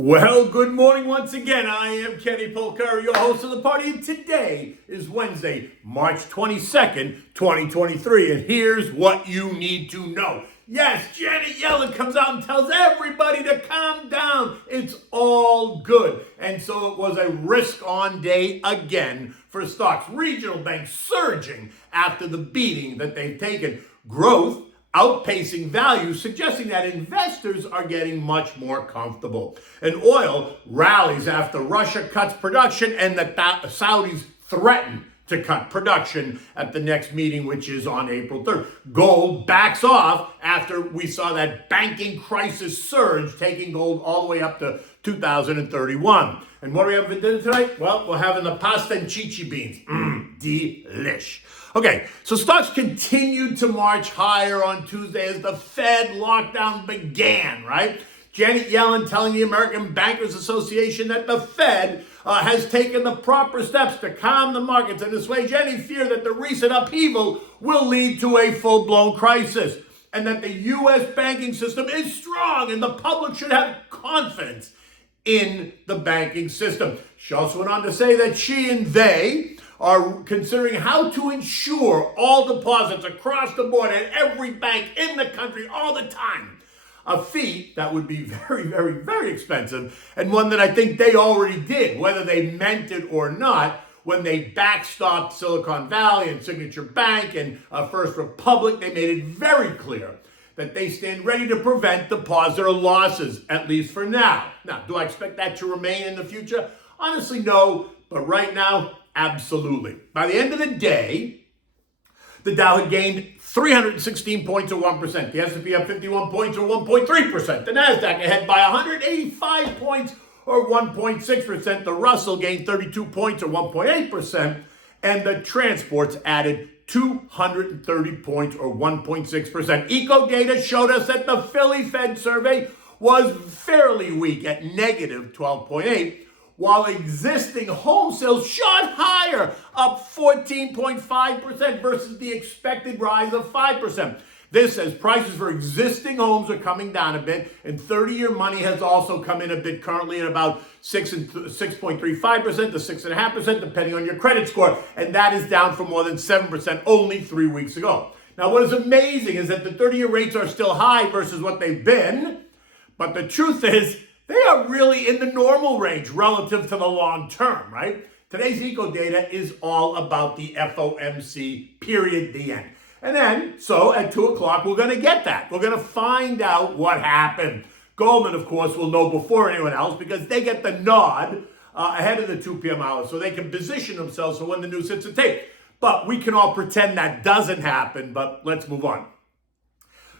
Well, good morning once again. I am Kenny Polcari, your host of the party, and today is Wednesday, March 22nd, 2023, and here's what you need to know. Yes, Janet Yellen comes out and tells everybody to calm down. It's all good. And so it was a risk-on day again for stocks. Regional banks surging after the beating that they've taken. Growth outpacing value, suggesting that investors are getting much more comfortable. And oil rallies after Russia cuts production and the Saudis threaten to cut production at the next meeting, which is on April 3rd. Gold backs off after we saw that banking crisis surge, taking gold all the way up to 2031. And what are we having for dinner tonight? Well, we're having the Pasta Cecce beans. Delish. Okay, so stocks continued to march higher on Tuesday as the Fed lockdown began, right? Janet Yellen telling the American Bankers Association that the Fed has taken the proper steps to calm the markets and assuage any fear that the recent upheaval will lead to a full-blown crisis, and that the U.S. banking system is strong and the public should have confidence in the banking system. She also went on to say that she and they are considering how to ensure all deposits across the board at every bank in the country all the time. A feat that would be very, very, very expensive, and one that I think they already did, whether they meant it or not, when they backstopped Silicon Valley and Signature Bank and First Republic. They made it very clear that they stand ready to prevent depositor losses, at least for now. Now, do I expect that to remain in the future? Honestly, no, but right now, absolutely. By the end of the day, the Dow had gained 316 points or 1%. The S&P up 51 points or 1.3%. The NASDAQ ahead by 185 points or 1.6%. The Russell gained 32 points or 1.8%. And the transports added 230 points or 1.6%. Eco data showed us that the Philly Fed survey was fairly weak at negative 12.8, while existing home sales shot higher, up 14.5% versus the expected rise of 5%. This as prices for existing homes are coming down a bit, and 30-year money has also come in a bit, currently at about 6.35% to 6.5%, depending on your credit score, and that is down from more than 7% only 3 weeks ago. Now, what is amazing is that the 30-year rates are still high versus what they've been, but the truth is, they are really in the normal range relative to the long term, right? Today's eco data is all about the FOMC, period, the end. And then, so at 2 o'clock, we're going to get that. We're going to find out what happened. Goldman, of course, will know before anyone else because they get the nod ahead of the 2 p.m. hour, so they can position themselves for when the news hits the tape. But we can all pretend that doesn't happen, but let's move on.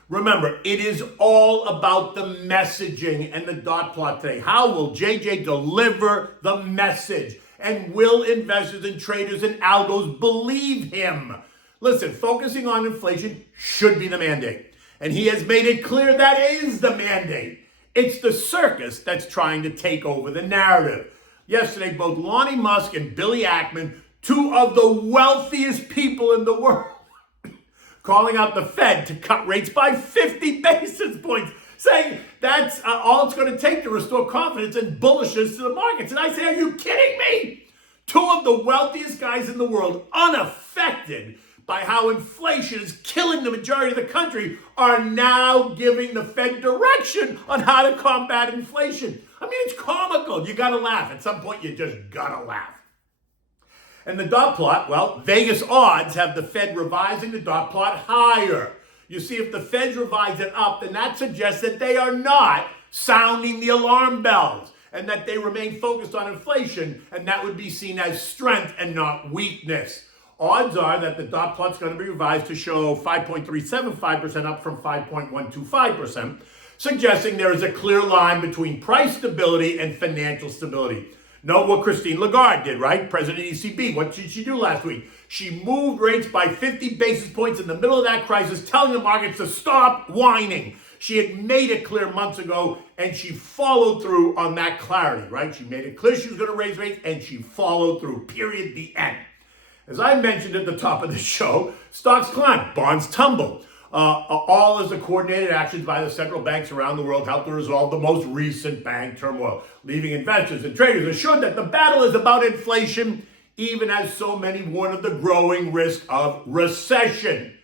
Remember, it is all about the messaging and the dot plot today. How will JJ deliver the message? And will investors and traders and algos believe him? Listen, focusing on inflation should be the mandate. And he has made it clear that is the mandate. It's the circus that's trying to take over the narrative. Yesterday, both Lonnie Musk and Billy Ackman, two of the wealthiest people in the world, calling out the Fed to cut rates by 50 basis points, saying that's all it's going to take to restore confidence and bullishness to the markets. And I say, are you kidding me? Two of the wealthiest guys in the world, unaffected by how inflation is killing the majority of the country, are now giving the Fed direction on how to combat inflation. I mean, it's comical. You got to laugh. At some point, you just got to laugh. And the dot plot, well, Vegas odds have the Fed revising the dot plot higher. You see, if the Feds revise it up, then that suggests that they are not sounding the alarm bells and that they remain focused on inflation, and that would be seen as strength and not weakness. Odds are that the dot plot's going to be revised to show 5.375% up from 5.125%, suggesting there is a clear line between price stability and financial stability. Note what Christine Lagarde did, right? President of ECB. What did she do last week? She moved rates by 50 basis points in the middle of that crisis, telling the markets to stop whining. She had made it clear months ago, and she followed through on that clarity, right? She made it clear she was going to raise rates, and she followed through, period, the end. As I mentioned at the top of the show, stocks climb, bonds tumble. all as the coordinated actions by the central banks around the world help to resolve the most recent bank turmoil, leaving investors and traders assured that the battle is about inflation, even as so many warn of the growing risk of recession.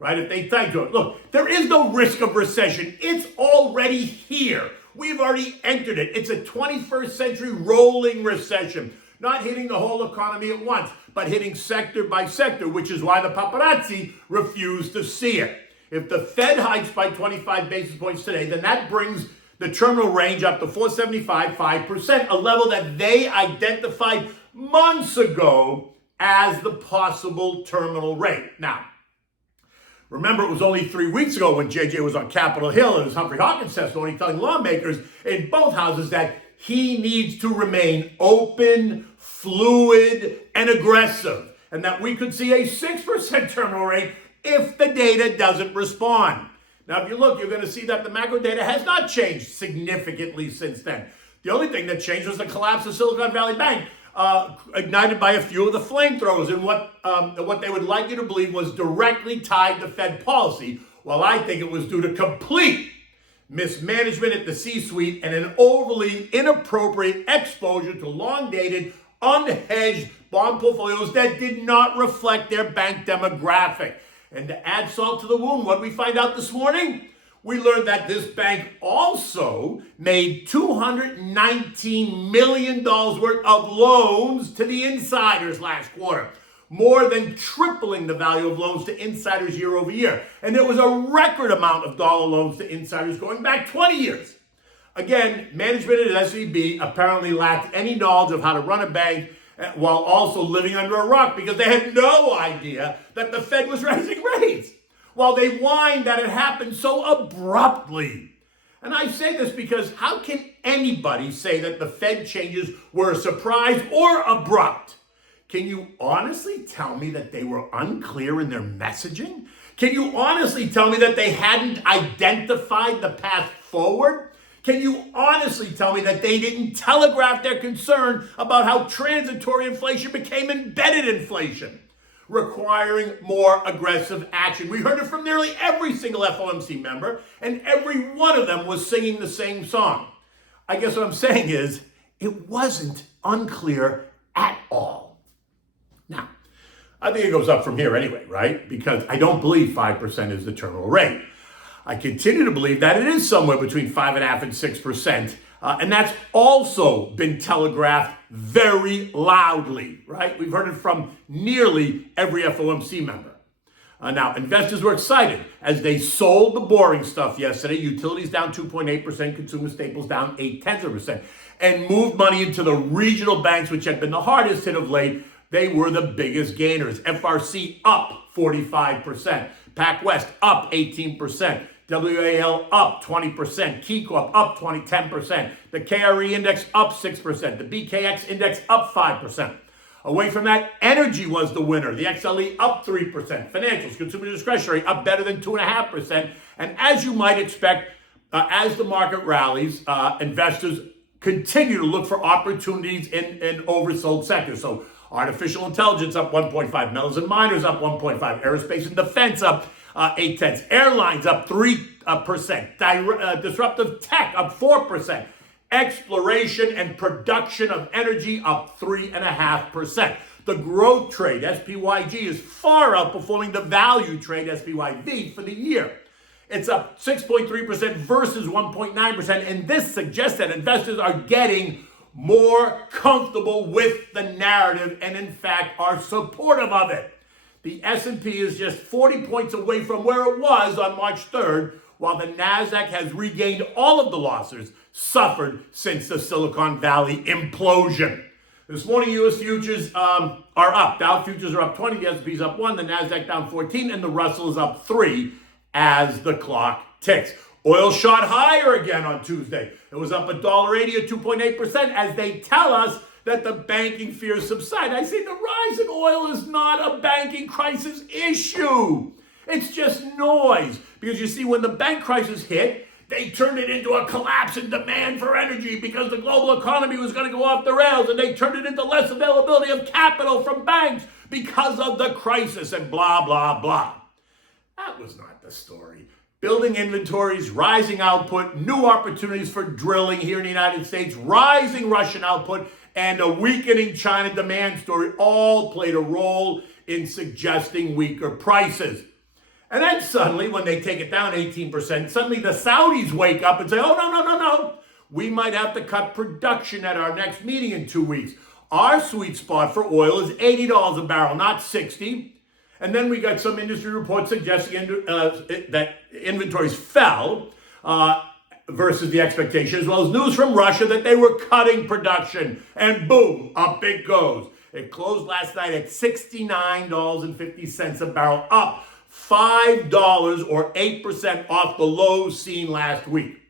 Right? If they think to it, look, there is no risk of recession. It's already here. We've already entered it. It's a 21st century rolling recession, not hitting the whole economy at once, but hitting sector by sector, which is why the paparazzi refuse to see it. If the Fed hikes by 25 basis points today, then that brings the terminal range up to 4.75, 5%, a level that they identified months ago as the possible terminal rate. Now, remember, it was only 3 weeks ago when JJ was on Capitol Hill and his Humphrey Hawkins testimony telling lawmakers in both houses that he needs to remain open, fluid, and aggressive, and that we could see a 6% terminal rate if the data doesn't respond. Now, if you look, you're going to see that the macro data has not changed significantly since then. The only thing that changed was the collapse of Silicon Valley Bank, ignited by a few of the flamethrowers in what they would like you to believe was directly tied to Fed policy, while I think it was due to complete mismanagement at the C-suite and an overly inappropriate exposure to long-dated, unhedged bond portfolios that did not reflect their bank demographic. And to add salt to the wound, what did we find out this morning? We learned that this bank also made $219 million worth of loans to the insiders last quarter, more than tripling the value of loans to insiders year over year. And there was a record amount of dollar loans to insiders going back 20 years. Again, management at SVB apparently lacked any knowledge of how to run a bank while also living under a rock because they had no idea that the Fed was raising rates, while they whined that it happened so abruptly. And I say this because how can anybody say that the Fed changes were a surprise or abrupt? Can you honestly tell me that they were unclear in their messaging? Can you honestly tell me that they hadn't identified the path forward? Can you honestly tell me that they didn't telegraph their concern about how transitory inflation became embedded inflation, requiring more aggressive action? We heard it from nearly every single FOMC member, and every one of them was singing the same song. I guess what I'm saying is, it wasn't unclear at all. Now, I think it goes up from here anyway, right? Because I don't believe 5% is the terminal rate. I continue to believe that it is somewhere between 5.5% and 6%. And that's also been telegraphed very loudly, right? We've heard it from nearly every FOMC member. Now, investors were excited as they sold the boring stuff yesterday. Utilities down 2.8%, consumer staples down 0.8%, and moved money into the regional banks, which had been the hardest hit of late. They were the biggest gainers. FRC up 45%, PacWest up 18%. WAL up 20%, KeyCorp up 10%, the KRE index up 6%, the BKX index up 5%. Away from that, energy was the winner. The XLE up 3%, financials, consumer discretionary up better than 2.5%. And as you might expect, as the market rallies, investors continue to look for opportunities in oversold sectors. So artificial intelligence up 1.5, metals and miners up 1.5, aerospace and defense up 0.8, airlines up 3%, disruptive tech up 4%, exploration and production of energy up 3.5%. The growth trade, SPYG, is far outperforming the value trade, SPYV, for the year. It's up 6.3% versus 1.9%, and this suggests that investors are getting more comfortable with the narrative and, in fact, are supportive of it. The S&P is just 40 points away from where it was on March 3rd, while the NASDAQ has regained all of the losses suffered since the Silicon Valley implosion. This morning, U.S. futures are up. Dow futures are up 20, the S&P is up 1, the NASDAQ down 14, and the Russell is up 3 as the clock ticks. Oil shot higher again on Tuesday. It was up $1.80 or 2.8% as they tell us that the banking fears subside. I say the rise in oil is not a banking crisis issue. It's just noise. Because you see, when the bank crisis hit, they turned it into a collapse in demand for energy because the global economy was going to go off the rails, and they turned it into less availability of capital from banks because of the crisis and blah, blah, blah. That was not the story. Building inventories, rising output, new opportunities for drilling here in the United States, rising Russian output, and a weakening China demand story all played a role in suggesting weaker prices. And then suddenly, when they take it down 18%, suddenly the Saudis wake up and say, oh, no. We might have to cut production at our next meeting in 2 weeks. Our sweet spot for oil is $80 a barrel, not $60. And then we got some industry reports suggesting that inventories fell versus the expectation, as well as news from Russia that they were cutting production. And boom, up it goes. It closed last night at $69.50 a barrel, up $5 or 8% off the lows seen last week.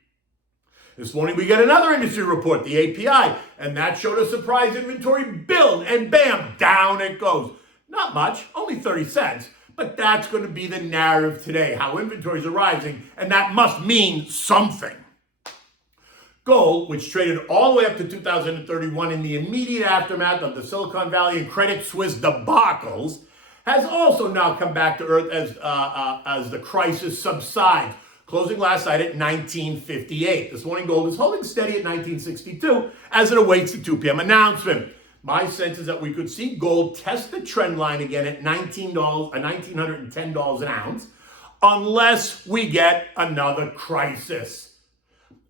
This morning we get another industry report, the API, and that showed a surprise inventory build, and bam, down it goes. Not much, only 30 cents, but that's going to be the narrative today, how inventories are rising, and that must mean something. Gold, which traded all the way up to 2031 in the immediate aftermath of the Silicon Valley and Credit Suisse debacles, has also now come back to earth as the crisis subsides, closing last night at 1958. This morning, gold is holding steady at 1962 as it awaits the 2 p.m. announcement. My sense is that we could see gold test the trend line again at $1,910 an ounce, unless we get another crisis.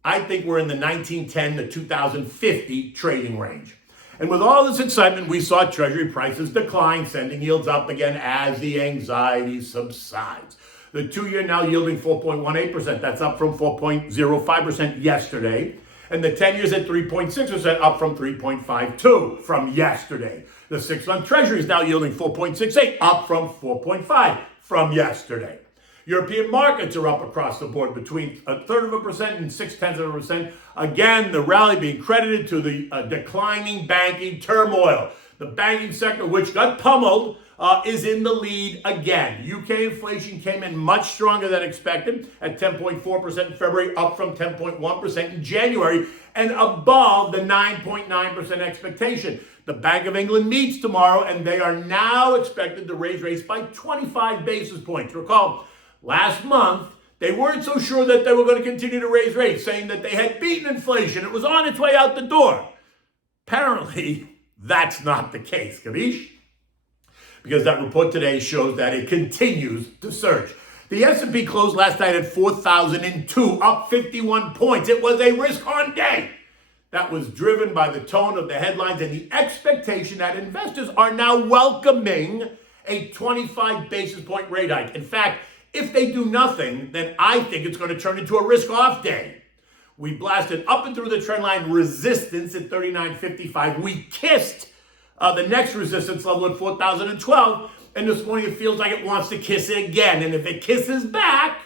I think we're in the 1910 to 2050 trading range. And with all this excitement, we saw Treasury prices decline, sending yields up again as the anxiety subsides. The 2-year now yielding 4.18%. That's up from 4.05% yesterday. And the 10 years at 3.6%, up from 3.52% from yesterday. The 6-month Treasury is now yielding 4.68%, up from 4.5% from yesterday. European markets are up across the board between 1/3% and 0.6%. Again, the rally being credited to the declining banking turmoil. The banking sector, which got pummeled, is in the lead again. UK inflation came in much stronger than expected at 10.4% in February, up from 10.1% in January, and above the 9.9% expectation. The Bank of England meets tomorrow, and they are now expected to raise rates by 25 basis points. Recall, last month, they weren't so sure that they were going to continue to raise rates, saying that they had beaten inflation. It was on its way out the door. Apparently, that's not the case, Kavish? Because that report today shows that it continues to surge. The S&P closed last night at 4,002, up 51 points. It was a risk-on day. That was driven by the tone of the headlines and the expectation that investors are now welcoming a 25 basis point rate hike. In fact, if they do nothing, then I think it's going to turn into a risk-off day. We blasted up and through the trend line resistance at 39.55. We kissed the next resistance level at 4,012, and this morning it feels like it wants to kiss it again. And if it kisses back,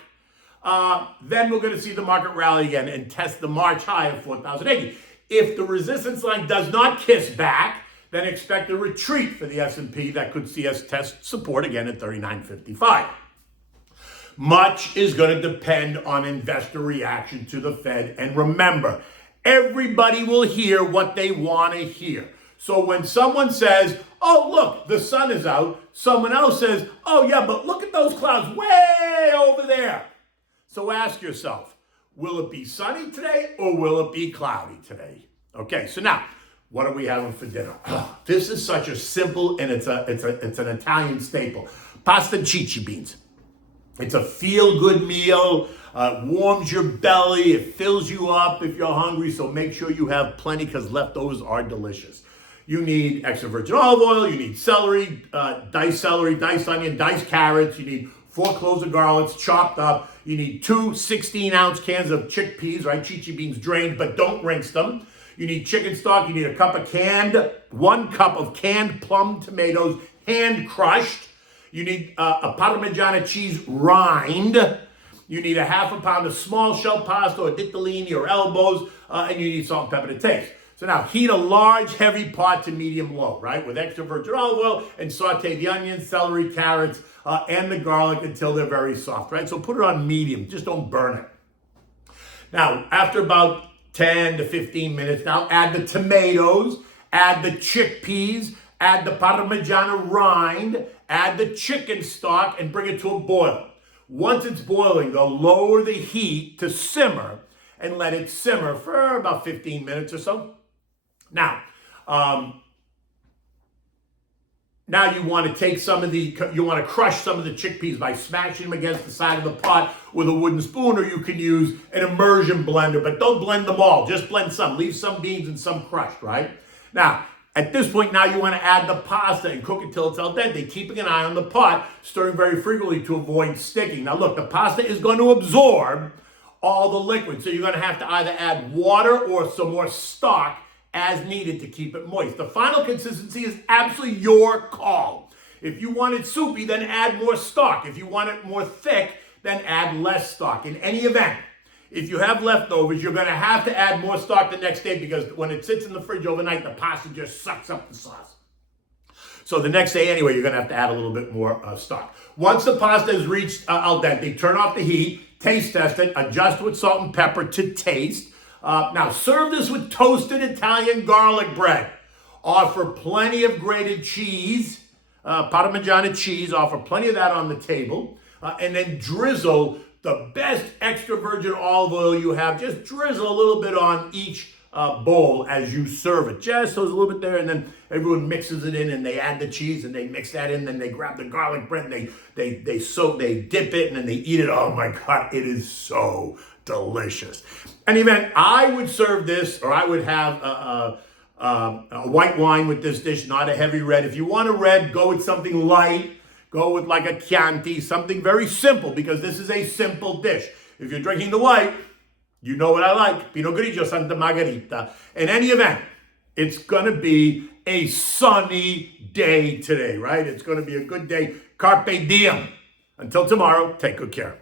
then we're going to see the market rally again and test the March high of 4,080. If the resistance line does not kiss back, then expect a retreat for the S&P that could see us test support again at 39.55. Much is going to depend on investor reaction to the Fed. And remember, everybody will hear what they want to hear. So when someone says, oh, look, the sun is out, someone else says, oh, yeah, but look at those clouds way over there. So ask yourself, will it be sunny today or will it be cloudy today? Okay, so now, what are we having for dinner? Oh, this is such a simple, and it's an Italian staple. Pasta Cecce beans. It's a feel-good meal, warms your belly, it fills you up if you're hungry, so make sure you have plenty because leftovers are delicious. You need extra virgin olive oil, you need celery, diced onion, diced carrots, you need 4 cloves of garlic chopped up, you need 2 16-ounce cans of chickpeas, right, Cecce beans drained, but don't rinse them. You need chicken stock, you need 1 cup of canned plum tomatoes, hand crushed. You need a Parmigiana cheese rind. You need 1/2 pound of small shell pasta or ditalini or elbows, and you need salt and pepper to taste. So now heat a large, heavy pot to medium-low, right, with extra virgin olive oil, and saute the onions, celery, carrots, and the garlic until they're very soft, right? So put it on medium, just don't burn it. Now, after about 10 to 15 minutes, now add the tomatoes, add the chickpeas, add the Parmigiana rind, add the chicken stock, and bring it to a boil. Once it's boiling, they'll lower the heat to simmer and let it simmer for about 15 minutes or so. Now, now you want to take you want to crush some of the chickpeas by smashing them against the side of the pot with a wooden spoon, or you can use an immersion blender, but don't blend them all. Just blend some. Leave some beans and some crushed, right? Now, at this point, now you want to add the pasta and cook it till it's al dente, keeping an eye on the pot, stirring very frequently to avoid sticking. Now look, the pasta is going to absorb all the liquid, so you're going to have to either add water or some more stock as needed to keep it moist. The final consistency is absolutely your call. If you want it soupy, then add more stock. If you want it more thick, then add less stock. In any event, if you have leftovers, you're going to have to add more stock the next day, because when it sits in the fridge overnight, the pasta just sucks up the sauce. So the next day anyway, you're going to have to add a little bit more stock. Once the pasta has reached al dente, turn off the heat, taste test it, adjust with salt and pepper to taste. Now, serve this with toasted Italian garlic bread. Offer plenty of grated cheese, Parmigiana cheese. Offer plenty of that on the table. And then drizzle the best extra virgin olive oil you have. Just drizzle a little bit on each bowl as you serve it. Just so there's a little bit there, and then everyone mixes it in, and they add the cheese, and they mix that in, then they grab the garlic bread, and they dip it, and then they eat it. Oh my God, it is so delicious. In any event, I would serve this, or I would have a white wine with this dish, not a heavy red. If you want a red, go with something light. Go with like a Chianti, something very simple, because this is a simple dish. If you're drinking the white, you know what I like, Pinot Grigio, Santa Margherita. In any event, it's going to be a sunny day today, right? It's going to be a good day. Carpe diem. Until tomorrow, take good care.